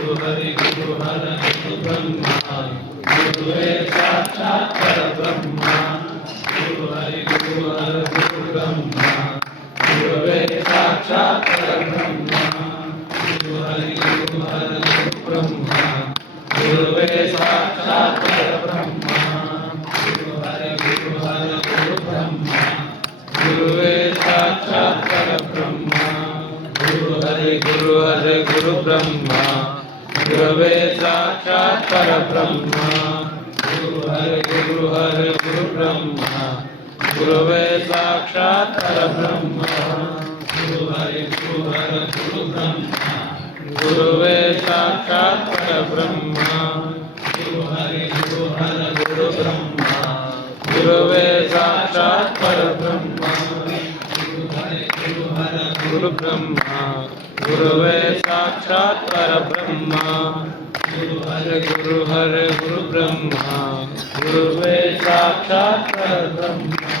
गुरु हरि गुरु हर गुरु ब्रह्मा गुरुवे साक्षात् परब्रह्मा गुरु हरि गुरु हर गुरु ब्रह्मा गुरुवे साक्षात् परब्रह्मा गुरु हरि गुरु हर गुरु ब्रह्मा गुरुवे साक्षात् परब्रह्मा गुरु हरि गुरु हर गुरु ब्रह्मा गुरुवे साक्षात् परब्रह्मा गुरु हरि गुरु हर गुरु ब्रह्मा गुरुवे साक्षात् परब्रह्मा गुरु हरि गुरु हर गुरु ब्रह्मा गुरुवे साक्षात् परब्रह्मा गुरु हरि गुरु हर गुरु ब्रह्मा गुरुवे साक्षात् परब्रह्मा गुरु हरि गुरु हर गुरु ब्रह्मा गुरुवे साक्षात् परब्रह्मा गुरु हरि गुरु हर गुरु ब्रह्मा गुरुवे साक्षात् परब्रह्मा गुरु हरि गुरु हर गुरु ब्रह्मा गुरुवे साक्षात् परब्रह्मा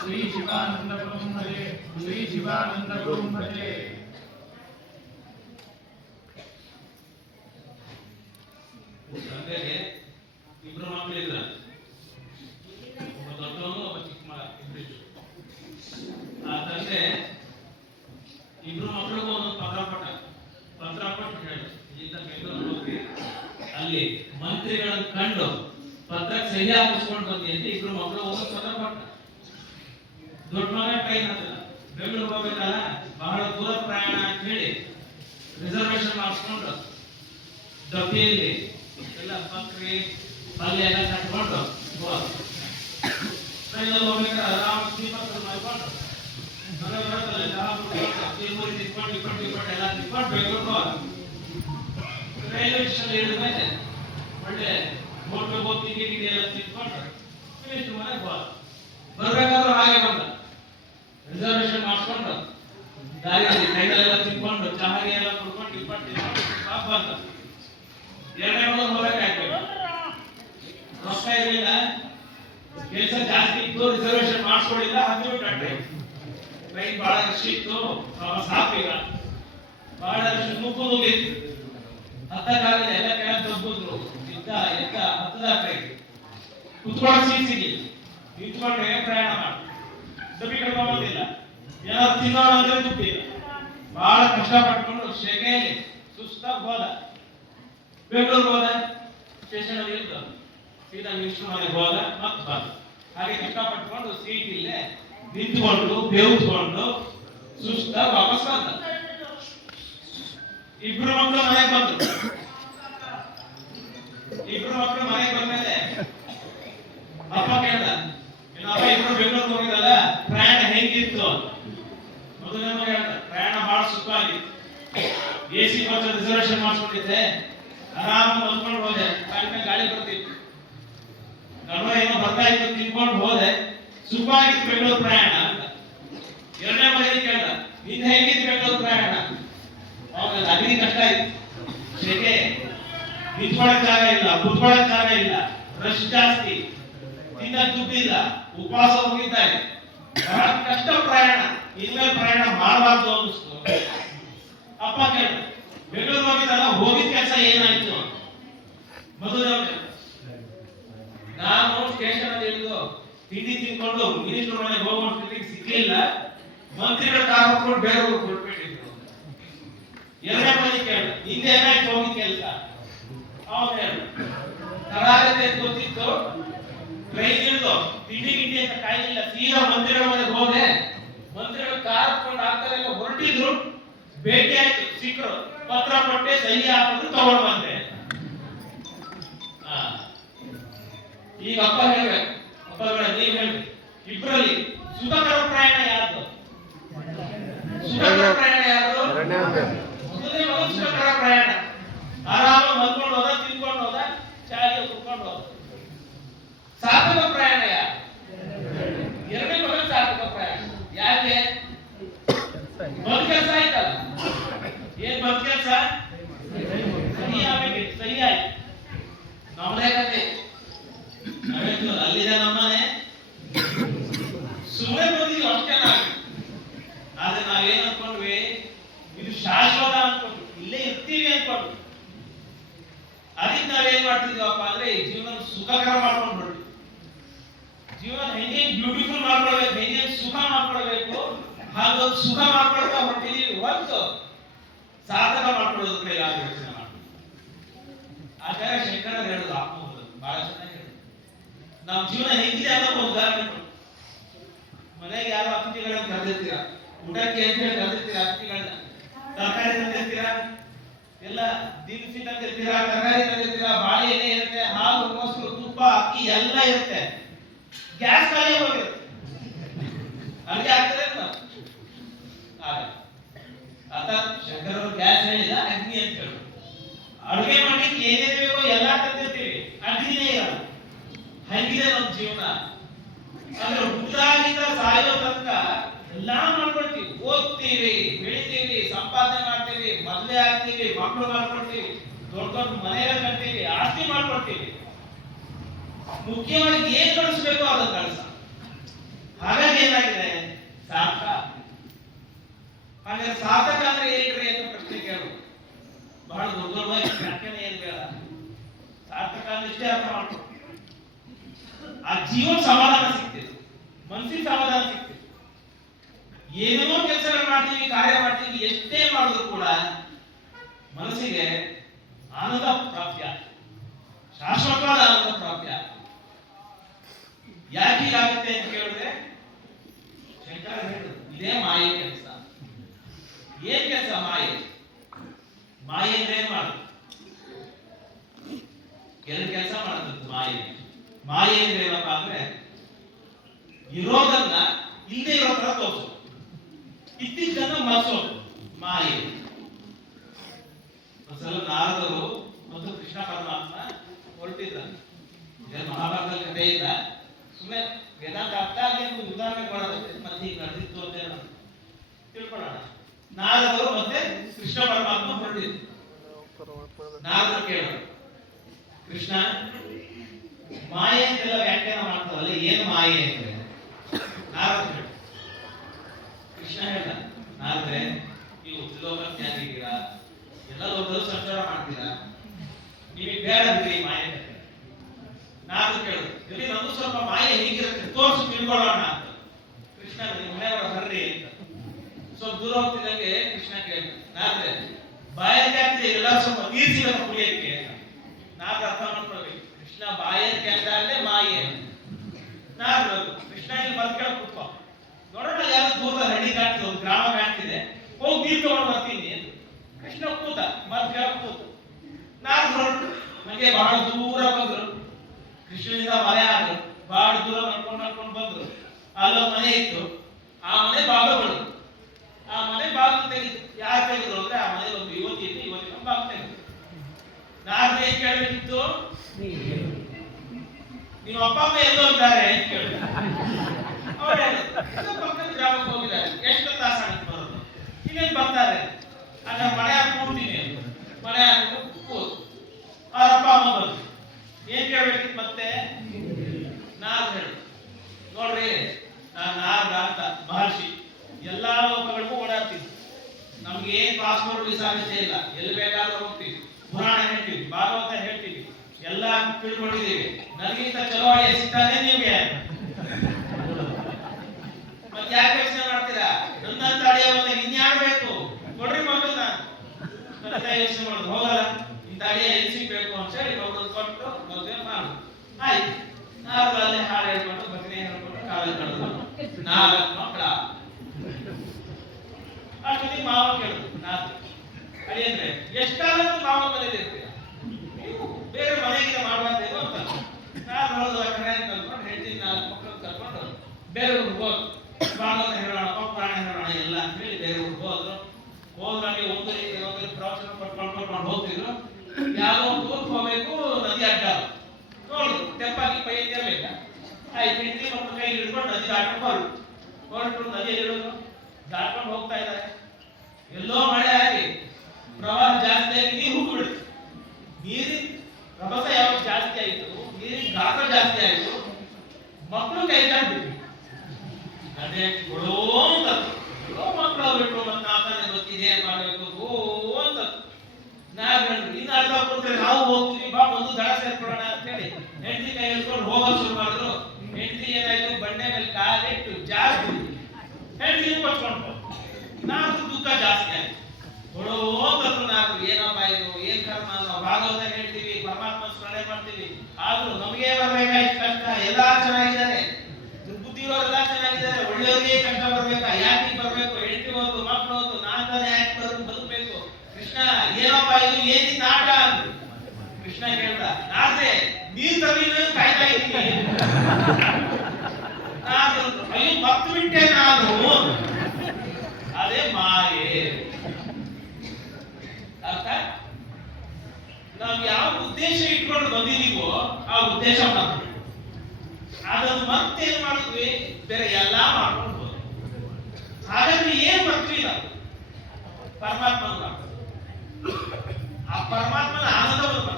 श्री शिवानंद ब्रह्मणे श्री शिवानंद ब्रह्मणे ಇಬ್ರು ಮಕ್ಕಳಿದ್ರ ಒಬ್ಬ ದೊಡ್ಡವನು ಒಬ್ಬ ಚಿಕ್ಕ ಮಗ ಇಬ್ರು ಆ ತಂದೆ ಇಬ್ರು ಮಕ್ಕಳಿಗೂ ಒಂದೊಂದು ಪತ್ರ ಕೊಟ್ಟು ಹೇಳಿ ಇಲ್ಲಿಂದ ಬೆಂಗಳೂರು ಹೋಗಿ ಅಲ್ಲಿ ಮಂತ್ರಿಗಳನ್ನು ಕಂಡು ಪತ್ರಕ್ಕೆ ಸಹಿ ಹಾಕಿಸ್ಕೊಂಡು ಬಂದಿ ಅಂತ ಇಬ್ರು ಮಕ್ಕಳು ಒಂದೊಂದು ಪತ್ರ ಕೊಟ್ಟ ದೊಡ್ಡ ಮಗ ಟ್ರೈನ್ ಹತ್ತಿರ ಬೆಂಗಳೂರು ಹೋಗ್ಬೇಕಲ್ಲ ಬಹಳ ದೂರ ಪ್ರಯಾಣ ಅಂತ ಹೇಳಿ ರಿಸರ್ವೇಶನ್ ಮಾಡಿಸ್ಕೊಂಡು ಡಬ್ಬಿಯಲ್ಲಿ ಎಲ್ಲ ಬಕ್ರಿ ಪಲ್ಯ ಎಲ್ಲ ಕಟ್ಕೊಂಡು ಟ್ರೈನಲ್ಲಿ ಹೋಗ್ಬೇಕಾದ್ರೆ ಆರಾಮ್ ಸ್ಲೀಪರ್ ಮಾಡ್ಕೊಂಡು ಮನೆ ಬರುತ್ತಲ್ಲ ತಿಳ್ಕೊಂಡು ಎಲ್ಲ ತಿಳ್ಕೊಂಡು ಬೆಂಗಳೂರು ರೈಲ್ವೆ ಸ್ಟೇಷನ್ ಇಳಿದ ಮೇಲೆ ಒಳ್ಳೆ ಹೋಟ್ಲಿಗೆ ಹೋಗಿ ಟಿಕೆಟ್ ಎಲ್ಲ ತಿಳ್ಕೊಂಡು ಫಿನಿಶ್ ಮನೆಗೆ ಬರ್ಬೇಕಾದ್ರೂ ಹಾಗೆ ಬಂದ ರಿಸರ್ವೇಶನ್ ಮಾಡಿಸ್ಕೊಂಡು ದಾರಿಯಲ್ಲಿ ಟ್ರೈನಲ್ಲೆಲ್ಲ ತಿಳ್ಕೊಂಡು ಚಹಾಗೆ ಎಲ್ಲ ಕುಡ್ಕೊಂಡು ತಿಳ್ಕೊಂಡು ಪಾಪ ಬಂದ ಎರಡನೇ ಮಗ ಹೋಗಬೇಕಾಯ್ತು ರೊಕ್ಕ ಇರಲಿಲ್ಲ ಕೆಲಸ ಜಾಸ್ತಿ ಇತ್ತು ರಿಸರ್ವೇಶನ್ ಮಾಡಿಸ್ಕೊಳ್ಳಿಲ್ಲ ಹಂಗೆ ಬಿಟ್ಟೆ ಟ್ರೈನ್ ಬಹಳ ರಶ್ ಇತ್ತು ಸಾಫ್ ಈಗ ಬಹಳ ರಶ್ ಮುಕ್ಕೊಂಡು ಹೋಗಿತ್ತು ಹತ್ತಕ್ಕಾಗಲ್ಲ ಎಲ್ಲ ಕೆಳಗೆ ತಗ್ಗಿದ್ರು ಎತ್ತ ಹತ್ತದ ಟ್ರೈನ್ ಕುತ್ಕೊಳ್ಳೋ ಸೀಟ್ ಸಿಗ್ಲಿಲ್ಲ ನಿಂತ್ಕೊಂಡ್ರೆ ಪ್ರಯಾಣ ಮಾಡಿ ಡಬ್ಬಿ ಕಳ್ಕೊಂಬಂದಿಲ್ಲ ಏನಾದ್ರು ತಿನ್ನೋಣ ಅಂದ್ರೆ ದುಡ್ಡಿಲ್ಲ ಬಹಳ ಕಷ್ಟಪಟ್ಕೊಂಡು ಶೆಕೆಯಲ್ಲಿ ಸುಸ್ತಾಗಿ ಹೋದ ಬೆಂಗಳೂರು ಹೋದ ಸ್ಟೇಷನ್ ಅಲ್ಲಿ ಇದ್ದು ಸೀದಾ ಮಿನಿಸ್ಟರ್ ಮನೆಗೆ ಹೋದ ಮತ್ತೆ ಬಂದ ಹಾಗೆ ಕಷ್ಟಪಟ್ಕೊಂಡು ಸೀಟ್ ಇಲ್ಲೇ ನಿಂತ್ಕೊಂಡು ಬೇವುತ್ಕೊಂಡು ಸುಸ್ತಾಗಿ ವಾಪಸ್ ಬಂದ ಇಬ್ರು ಮಕ್ಕಳು ಮನೆಗೆ ಬಂದ್ರು ಇಬ್ರು ಮಕ್ಕಳು ಮನೆಗೆ ಬಂದ್ಮೇಲೆ ಅಪ್ಪ ಕೇಳ್ದ ಅಪ್ಪ ಇಬ್ರು ಬೆಂಗಳೂರು ಹೋಗಿದಲ್ಲ ಪ್ರಯಾಣ ಹೆಂಗಿತ್ತು ಮೊದಲನೇ ಮಗ ಹೇಳ್ದ ಪ್ರಯಾಣ ಬಹಳ ಸುಖವಾಗಿತ್ತು ಎಸಿ ಬಸ್ ರಿಸರ್ವೇಶನ್ ಮಾಡಿಸ್ಕೊಂಡಿದ್ದೆ ಆರಾಮ ಮಲ್ಕೊಂಡು ಹೋದೆ ಗಾಳಿ ಬರ್ತಿತ್ತು ಗರ್ವ ಏನೋ ಬರ್ತಾ ಇತ್ತು ತಿನ್ಕೊಂಡು ಹೋದೆ ಸುಖವಾಗಿತ್ತು ಬೆಂಗಳೂರು ಪ್ರಯಾಣ ಅಂತ ಎರಡನೇ ಮನೆಗೆ ಕೇಳ್ದ ನಿನ್ ಹೇಗಿತ್ತು ಬೆಂಗಳೂರು ಪ್ರಯಾಣ ಅವಾಗ ಅಗ್ನಿ ಕಷ್ಟ ಇತ್ತು ಶೆಕೆ ನಿಂತ್ಕೊಳ್ಳಕ್ ಜಾಗ ಇಲ್ಲ ಕುತ್ಕೊಳ್ಳಕ್ ಜಾಗ ಇಲ್ಲ ರಶ್ ಜಾಸ್ತಿ ತಿನ್ನಕ್ ದುಡ್ಡಿಲ್ಲ ಉಪವಾಸ ಹೋಗಿದ್ದಾರೆ ಬಹಳ ಕಷ್ಟ ಪ್ರಯಾಣ ಇನ್ಮೇಲೆ ಪ್ರಯಾಣ ಮಾಡಬಾರ್ದು ಅನ್ನಿಸ್ತು ಅಪ್ಪ ಕೇಳ ಬೆಂಗಳೂರು ಹೋಗಿದ್ದಲ್ಲ ಹೋಗಿದ ಕೆಲಸ ಏನಾಯ್ತು ಮೊದಲು ನಾನು ಸ್ಟೇಷನ್ ಅಲ್ಲಿ ಇಳಿದು ತಿಂಡಿ ತಿನ್ಕೊಂಡು ಮಿನಿಸ್ಟರ್ ಮನೆಗೆ ಹೋಗೋ ಸ್ಥಿತಿಗೆ ಸಿಗ್ಲಿಲ್ಲ ಮಂತ್ರಿಗಳ ಕಾರ್ ಹೊತ್ಕೊಂಡು ಬೇರೆ ಊರಿಗೆ ಹೊರಟ್ಬಿಟ್ಟಿದ್ರು ಎರಡನೇ ಮನೆ ಕೇಳ ಹಿಂದೆ ಏನಾಯ್ತು ಹೋಗಿದ ಕೆಲಸ ಅವಾಗ ಹೇಳ ತಡಾಗತ್ತೆ ಅಂತ ಗೊತ್ತಿತ್ತು ಟ್ರೈನ್ ಇಳಿದು ತಿಂಡಿ ಗಿಂಡಿ ಅಂತ ಕಾಯಿಲ್ಲ ಸೀದಾ ಮಂತ್ರಿಗಳ ಮನೆಗೆ ಹೋದೆ ಮಂತ್ರಿಗಳು ಕಾರ್ ಹಾಕೊಂಡು ಆಗ್ತಾರೆಲ್ಲ ಹೊರಟಿದ್ರು ಭೇಟಿ ಆಯ್ತು ಸಿಕ್ಕರು ಪತ್ರ ಕೊಟ್ಟೆ ಸಹಿ ಹಾಕಿದ್ರು ತಗೊಂಡು ಬಂದೆ ಈಗ ಅಪ್ಪ ಹೇಳ್ಬೇಕು ಅಪ್ಪಗಳ ನೀವ್ ಹೇಳಿ ಇಬ್ಬರಲ್ಲಿ ಸುಖಕರ ಪ್ರಯಾಣ ಯಾರ್ದು ಸುಖಕರ ಪ್ರಯಾಣ ಯಾರ್ದು ಮೊದಲನೇ ಮಗ ಸುಖಕರ ಪ್ರಯಾಣ ಆರಾಮ ಮಲ್ಕೊಂಡು ಹೋದ ತಿನ್ಕೊಂಡು ಹೋದ ಚಾಲಿಗೆ ಕುತ್ಕೊಂಡು ಹೋದ ಹೇಳ್ತೀವಲ್ಲ ಅಲ್ಲಿದೆ ನಮ್ಮನೆ, ಸುಮ್ಮನೆ ಬಂದಿದ್ವಿ ಅಷ್ಟೇ ನಾವು. ಆದ್ರೆ ನಾವೇನ್ ಅನ್ಕೊಂಡ್ವಿ, ಇದು ಶಾಶ್ವತ ಅನ್ಕೊಂಡ್ವಿ, ಇಲ್ಲೇ ಇರ್ತೀವಿ ಅನ್ಕೊಂಡ್ವಿ. ಅದಕ್ಕೆ ನಾವೇನ್ ಮಾಡ್ತಿದ್ವಪ್ಪ ಅಂದ್ರೆ ಈ ಜೀವನ ಸುಖಕರ ಮಾಡ್ಕೊಂಡು ಹೊರಟ್ವಿ. ಜೀವನ ಹೆಂಗೆ ಬ್ಯೂಟಿಫುಲ್ ಮಾಡ್ಕೊಳ್ಬೇಕು, ಹೆಂಗೆ ಸುಖ ಮಾಡ್ಕೊಳ್ಬೇಕು, ಹಾಗೊಂದು ಸುಖ ಮಾಡ್ಕೊಳ್ತಾ ಹೊರಟಿದೀವಿ ಹೊರತು ಸಾಧಕ ಮಾಡ್ಕೊಳ್ಳೋದು ಕೈ ಯೋಚನೆ ಮಾಡ್ತೀವಿ. ಆಚಾರ್ಯ ಶಂಕರ ಹೇಳುದು ಆತ್ಮಬೋಧದಲ್ಲಿ ಬಹಳ ಚೆನ್ನಾಗಿ ಹೇಳುದು. ನಮ್ಮ ಜೀವನ ಹೆಂಗಿದೆ ಅನ್ನೋ ಉದಾಹರಣೆ ಕೊಡು. ಮನೆಗೆ ಯಾರು ಅತಿಥಿಗಳನ್ನ ಕರೆದಿರ್ತೀರ, ಊಟಕ್ಕೆ ಅಂತ ಹೇಳಿ ಕರೆದಿರ್ತೀರ, ಅತಿಥಿಗಳನ್ನ ತರಕಾರಿ ತಂದಿರ್ತೀರಾ, ಎಲ್ಲ ದಿನಸಿ ತಂದಿರ್ತೀರಾ, ತರಕಾರಿ ತಂದಿರ್ತೀರಾ, ಬಾಳೆ ಎಲೆ ಇರುತ್ತೆ, ಹಾಲು ಮೊಸರು ತುಪ್ಪ ಅಕ್ಕಿ ಎಲ್ಲ ಇರುತ್ತೆ. ಗ್ಯಾಸ್ ಖಾಲಿ ಹೋಗಿರುತ್ತೆ, ಅಡುಗೆ ಆಗ್ತದೆ ಅರ್ಥ. ಶಂಕರವರು ಗ್ಯಾಸ್ ಹೇಳಿಲ್ಲ, ಅಗ್ನಿ ಅಂತ ಹೇಳು. ಅಡುಗೆ ಮಾಡ್ಲಿಕ್ಕೆ ಏನೇನು ಬೇಕೋ ಎಲ್ಲಾ ತಂದಿರ್ತೀವಿ, ಅಗ್ನಿನೇ ಇರಲ್ಲ. ಹಂಗಿದೆ ನಮ್ಮ ಜೀವನ. ಅಂದ್ರೆ ಹುಟ್ಟಾಗಿಂದ ಸಾಯೋ ತನಕ ಎಲ್ಲಾ ಮಾಡ್ಕೊಳ್ತೀವಿ, ಓದ್ತೀವಿ, ಬೆಳಿತೀವಿ, ಸಂಪಾದನೆ ಮಾಡ್ತೀವಿ, ಮದುವೆ ಆಗ್ತೀವಿ, ಮಕ್ಕಳು ಮಾಡ್ಕೊಳ್ತೀವಿ, ದೊಡ್ಡ ದೊಡ್ಡ ಮನೆಯ ಕಟ್ತೀವಿ, ಆಸ್ತಿ ಮಾಡ್ಕೊಳ್ತೀವಿ. ಮುಖ್ಯವಾಗಿ ಏನ್ ಕಳಿಸ್ಬೇಕು ಅದನ್ನ ಕಳಿಸ. ಹಾಗಾಗಿ ಏನಾಗಿದೆ, ಸಾಧಕ. ಹಾಗಾದ್ರೆ ಸಾಧಕ ಅಂದ್ರೆ ಏನ್ರಿ ಅಂತ ಪ್ರಶ್ನೆ ಕೇಳು. ಬಹಳ ದೊಡ್ಡದಾಗಿ ವ್ಯಾಖ್ಯಾನ ಏನ್ ಬೇಡ, ಸಾರ್ಥಕ ಅಂದ್ರೆ ಇಷ್ಟೇ ಅರ್ಥ ಮಾಡ್ಕೊ. ಆ ಜೀವನ ಸಮಾಧಾನ ಸಿಗ್ತಿದೆ, ಮನಸ್ಸಿನ ಸಮಾಧಾನ ಸಿಗ್ತಿದೆ. ಏನೇನೋ ಕೆಲಸಗಳು ಮಾಡ್ತೀವಿ, ಕಾರ್ಯ ಮಾಡ್ತೀವಿ, ಎಷ್ಟೇ ಮಾಡಿದ್ರು ಕೂಡ ಮನಸ್ಸಿಗೆ ಆನಂದ ಪ್ರಾಪ್ತಿಯ, ಶಾಶ್ವತವಾದ ಆನಂದ ಪ್ರಾಪ್ತಿಯ. ಯಾಕೆ ಹೀಗಾಗುತ್ತೆ ಅಂತ ಕೇಳಿದ್ರೆ ಶಂಕರ ಹೇಳಿದ್ರು, ಇದೇ ಮಾಯೆ ಕೆಲಸ. ಏನ್ ಕೆಲಸ ಮಾಯೆ? ಮಾಯೆ ಅಂದ್ರೆ ಏನ್ ಮಾಡುದು? ಎರಡು ಕೆಲಸ ಮಾಡುತ್ತೆ ಮಾಯೆ. ಮಾಯೆ ಅಂದ್ರೆ ಏನಪ್ಪಾ ಅಂದ್ರೆ ಇರೋದನ್ನ ಇಲ್ಲದೆ ಇರೋ ತರ ತೋರಿಸೋದು, ಇತ್ತಿದ್ದನ್ನ ಮರೆಸೋದು ಮಾಯೆ. ಒಂದ್ಸಲ ನಾರದರು ಮತ್ತು ಕೃಷ್ಣ ಪರಮಾತ್ಮ ಹೊರಟಿದ್ದಾರೆ. ಮಹಾಭಾರತದಲ್ಲಿ ಕಥೆ ಇಲ್ಲ, ಸುಮ್ಮನೆ ವೇದಾಂತ ಅರ್ಥ ಆಗಲಿ ಅಂತ ಉದಾಹರಣೆ ಕೊಡೋದಕ್ಕೆ ಮತ್ತೆ ಈಗ ನಡೆದಿತ್ತು ಅಂತ ತಿಳ್ಕೊಳ್ಳೋಣ. ನಾರದರು ಮತ್ತೆ ಕೃಷ್ಣ ಪರಮಾತ್ಮ ಹೊರಟಿದ್ರು. ನಾರದರು ಕೇಳೋರು, ಕೃಷ್ಣ ಮಾಯೆ ಅಂತೆಲ್ಲ ವ್ಯಾಖ್ಯಾನ ಮಾಡ್ತಾರಲ್ಲ, ಏನು ಮಾಯೆ ಅಂದ್ರೆ? ನಾರದ ಹೇಳ. ಕೃಷ್ಣ ಹೇಳ್ದ, ನಾರದ್ರೆ ನೀವು ತ್ರಿಲೋಕ ಜ್ಞಾನಿದ್ದೀರಾ, ಎಲ್ಲ ಲೋಕದಲ್ಲೂ ಸಂಚಾರ ಮಾಡ್ತೀರಾ, ನಿಮಗೆ ಬೇಡ ಬಿಡಿ ಮಾಯೆ. ನಾರದ ಕೇಳುದು, ಇಲ್ಲಿ ನಮಗೂ ಸ್ವಲ್ಪ ಮಾಯೆ ಹೇಗಿರುತ್ತೆ ತೋರಿಸು ತಿಳ್ಕೊಳ್ಳೋಣ ಅಂತ. ಕೃಷ್ಣ ನಿಮ್ಮ ಮನೆಯವರು ಬರ್ರಿ ಅಂತ ಸ್ವಲ್ಪ ದೂರ ಹೋಗ್ತಿದ್ದಂಗೆ ಕೃಷ್ಣ ಕೇಳಿದ, ನಾದ್ರೆ ಬಾಯರ್ಕೆ ಆಗ್ತಿದೆ, ಎಲ್ಲ ಸ್ವಲ್ಪ ನೀರು ಸಿಗಲ್ಲ ಕುಡಿಯಕ್ಕೆ. ನಾರದ ಅರ್ಥ ಮಾಡ್ಕೊಳ್ಬೇಕು, ಕೃಷ್ಣ ಬಾಯರ್ಕೆ ಅಂತಾಗಲೇ ಮಾಯೆ. ನಾದ್ರು ಕೃಷ್ಣ ಇಲ್ಲಿ ಬರ್ಕೆಳ ಕೂತ್ಕೋ, ನೋಡೋಣ ಯಾರು ದೂರದ ಹಳ್ಳಿ ಕಾಣ್ತಿದೆ, ಒಂದು ಗ್ರಾಮ ಕಾಣ್ತಿದೆ, ಹೋಗಿ ನೀರು ತಗೊಂಡು ಬರ್ತೀನಿ ಅಂತ. ಕೃಷ್ಣ ಕೂತ ಬರ್ಕೆಳ ಕೂತು. ನಾದ್ರು ನನಗೆ ಬಹಳ ದೂರ ಬಂದ್ರು, ಕೃಷ್ಣನಿಂದ ಮನೆ ಆದ್ರು, ಬಹಳ ದೂರ ನಡ್ಕೊಂಡು ಬಂದ್ರು. ಅಲ್ಲೊಂದು ಮನೆ ಇತ್ತು, ಆ ಮನೆ ಬಾಗಿಲು, ಆ ಮನೆ ಬಾಗಿಲು ತೆಗೆದು ಯಾರು ತೆಗೆದ್ರು ಅಂದ್ರೆ ಆ ಮನೇಲಿ ಒಂದು ಯುವತಿ ಇತ್ತು, ಯುವತಿ ಬಾಗಿಲು ತೆಗೆದು. ನಾನು ಏನ್ ಕೇಳಬೇಕಿತ್ತು, ನಿಮ್ಮ ಅಪ್ಪ ಅಮ್ಮ ಎಲ್ಲೋ ಇದ್ದಾರೆ ಅಂತ ಕೇಳಿದ್ರು. ಅವ್ರು ಹೇಳಿದ್ರು, ಪಕ್ಕದ ಗ್ರಾಮಕ್ಕೆ ಹೋಗಿದ್ದಾರೆ, ಎಷ್ಟು ತಾಸು ಆಗುತ್ತೆ ಬರೋದು, ಇನ್ನೇನು ಬರ್ತಾರೆ. ಆಗ ಮನೆ ಹಾಕಿ ಕೂಡ್ತೀನಿ ಅಂತ ಮನೆ ಹಾಕಿ ಕೂತು ಅವ್ರ ಅಪ್ಪ ಅಮ್ಮ ಬಂದ್ರು. ಏನ್ ಕೇಳ್ಬೇಕಿತ್ತು ಮತ್ತೆ? ನಾರದ್ ಹೇಳು, ನೋಡ್ರಿ ನಾನು ನಾರದ ಅಂತ ಮಹರ್ಷಿ, ಎಲ್ಲಾ ಲೋಕಗಳಿಗೂ ಓಡಾಡ್ತೀವಿ, ನಮ್ಗೆ ಏನ್ ಪಾಸ್ಪೋರ್ಟ್ ವೀಸಾ ಅಗತ್ಯ ಇಲ್ಲ, ಎಲ್ಲಿ ಬೇಕಾದ್ರೂ ಹೋಗ್ತೀವಿ, ಪುರಾಣ ಹೇಳ್ತೀವಿ, ಭಾಗವತ ಹೇಳ್ತೀವಿ, ಎಲ್ಲ ತಿಳ್ಕೊಂಡಿದ್ದೀವಿ. ನನಗಿಂತ ಚಲವಾಡಿಯ ಸಿಗ್ತಾನೆ ನಿಮ್ಗೆ, ಮತ್ತೆ ಯಾಕೆ ಯೋಚನೆ ಮಾಡ್ತೀರಾ? ನನ್ನಂತ ಅಡಿಯವನ್ನ ಇನ್ಯಾಡ್ಬೇಕು, ಕೊಡ್ರಿ ಮಗು. ನಾನು ಯೋಚನೆ ಮಾಡೋದು ಹೋಗಲ್ಲ, ಇಂಥ ಅಡಿಯ ಎಲ್ಲಿ ಸಿಗ್ಬೇಕು ಅಂತ ಹೇಳಿ ಮಗು ಕೊಟ್ಟು ಮದುವೆ ಮಾಡು. ಆಯ್ತು, ನಾರದ್ರು ಅಲ್ಲೇ ಹಾಡು ಹೇಳ್ಕೊಂಡು ಭಜನೆ ಹೇಳ್ಕೊಂಡು ಕಾಲೇಜ್ ಕಳೆದ್ರು. 4 ಮಕ್ಕಳ. ಅಷ್ಟೊತ್ತಿಗೆ ಮಾವ ಕೇಳಿದ್ರು, ನಾರದ್ರು ಅಡಿಯಂದ್ರೆ ಎಷ್ಟಾದ್ರೂ ಮಾವ ಮನೇಲಿ ಇರ್ತೀರ, ನೀವು ಬೇರೆ ಮನೆಗೆ ಮಾಡುವಂತೇನು ಅಂತ. ನಾನು ನೋಡಿದ ಕಡೆ ಅಂತ ಅಂದ್ಕೊಂಡು ಹೇಳ್ತೀನಿ, 4 ಮಕ್ಕಳು ಕರ್ಕೊಂಡು ಬೇರೆ ಊರಿಗೆ ಹೋದ್ರು. ಭಾಗವತ ಹೇಳೋಣ, ಪುರಾಣ ಹೇಳೋಣ ಎಲ್ಲ ಅಂತ ಹೇಳಿ ಬೇರೆ ಊರಿಗೆ ಹೋದ್ರು. ಹೋದ್ರಲ್ಲಿ ಒಂದು ಪ್ರವಚನ ಕೊಟ್ಕೊಂಡು ಹೋಗ್ತಿದ್ರು. ಯಾವುದೋ ಒಂದು ಊರಿಗೆ ಹೋಗ್ಬೇಕು, ನದಿ ಅಡ್ಡ ನೋಡುದು, ತೆಪ್ಪಾಗಿ ಪೈ ಇರಲಿಲ್ಲ. ಆಯ್ತು, ಹೆಂಡತಿ ಮಕ್ಕಳು ಕೈ ಹಿಡ್ಕೊಂಡು ನದಿ ದಾಟ್ಕೊಂಡು ಹೊರಟು ನದಿಯಲ್ಲಿ ಇಳಿದು ದಾಟ್ಕೊಂಡು ಹೋಗ್ತಾ ಇದ್ದಾರೆ. ಎಲ್ಲೋ ಮಳೆ ಆಗಿ ಪ್ರವಾಹ ಜಾಸ್ತಿ ಆಗಿ ನೀರು ಹುಟ್ಟುಬಿಡುತ್ತೆ. ನೀರಿನ ರಭಸ ಯಾವಾಗ ಜಾಸ್ತಿ ಆಯಿತು, ನೀರಿನ ಗಾತ್ರ ಜಾಸ್ತಿ ಆಯಿತು, ಮಕ್ಕಳು ಕೈ ಕಾಡ್ಬಿಟ್ಟು ಅದೇ ಕೊಡೋ ಅಂತ ಮಕ್ಕಳು ಬಿಟ್ಟು ಮತ್ತೆ ನಾಲ್ಕನೇ ಗೊತ್ತಿದೆ ಏನ್ ಮಾಡ್ಬೇಕು ಓ ಅಂತ ನಾವು ಹೇಳಿದ್ವಿ ಇನ್ನು ಅರ್ಧ ಕೊಡ್ತೇವೆ ನಾವು ಹೋಗ್ತೀವಿ ಬಾ ಒಂದು ದಡ ಸೇರ್ಕೊಳ್ಳೋಣ ಅಂತ ಹೇಳಿ ಹೆಂಡತಿ ಕೈ ಹಿಡ್ಕೊಂಡು ಹೋಗೋದು ಶುರು ಮಾಡಿದ್ರು. ಹೆಂಡತಿ ಏನಾಯ್ತು ಬಂಡೆ ಮೇಲೆ ಕಾಲಿಟ್ಟು ಜಾಸ್ತಿ ಹೆಂಡತಿ ಕೊಚ್ಕೊಂಡು ನಾವು ದುಃಖ ಜಾಸ್ತಿ ಆಯ್ತು. ಕೊಡೋ ಅಂತ ನಾವು ಏನಪ್ಪ ಇದು ಏನ್ ಕರ್ಮ ನಾವು ಭಾಗವತ ಹೇಳ್ತೀವಿ ಪರಮಾತ್ಮ ಸ್ಮರಣೆ ಮಾಡ್ತೀವಿ ಆದ್ರೂ ನಮಗೆ ಬರ್ಬೇಕಾಯ್ತು ಕಷ್ಟ. ಎಲ್ಲಾ ಚೆನ್ನಾಗಿದ್ದಾರೆ ಬುದ್ಧಿಯವರೆಲ್ಲ ಚೆನ್ನಾಗಿದ್ದಾರೆ ಒಳ್ಳೆಯವರಿಗೆ ಕಷ್ಟ ಬರ್ಬೇಕಾ ಯಾಕೆ ಬರ್ಬೇಕು ಹೆಂಡತಿ ಹೋದ್ರು ಮಕ್ಕಳು ಹೋದ್ರು ನಾನ್ ತಾನೇ ಯಾಕೆ ಬದುಕಬೇಕು ಕೃಷ್ಣ ಏನಪ್ಪ ಇದು ಏನಿತ್ತು ಆಟ ಅಂದ್ರು. ಕೃಷ್ಣ ಕೇಳ್ದ ಆದ್ರೆ ನೀರ್ ತಗೊಂಡು ಕಾಯ್ತಾ ಇದ್ದೀನಿ ನಾನು ಅಯ್ಯೋ ಮರ್ತು ಬಿಟ್ಟೆ ನಾನು. ಅದೇ ಮಾಯೆ ಅರ್ಥ. ನಾವು ಯಾವ ಉದ್ದೇಶ ಇಟ್ಕೊಂಡು ಬಂದಿದೀವೋ ಆ ಉದ್ದೇಶ ಮಾಡ್ತೀವಿ ಅದನ್ನು ಮತ್ತೇನ್ ಮಾಡಿದ್ವಿ ಬೇರೆ ಎಲ್ಲಾ ಮಾಡ್ಕೊಂಡು ಹೋದ್ವಿ. ಹಾಗಾದ್ರೆ ಏನ್ ಬರ್ತೀವಿ ನಾವು ಪರಮಾತ್ಮನ ಆ ಪರಮಾತ್ಮನ ಆನಂದವನ್ನು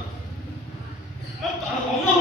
ಮತ್ತು ಅವನು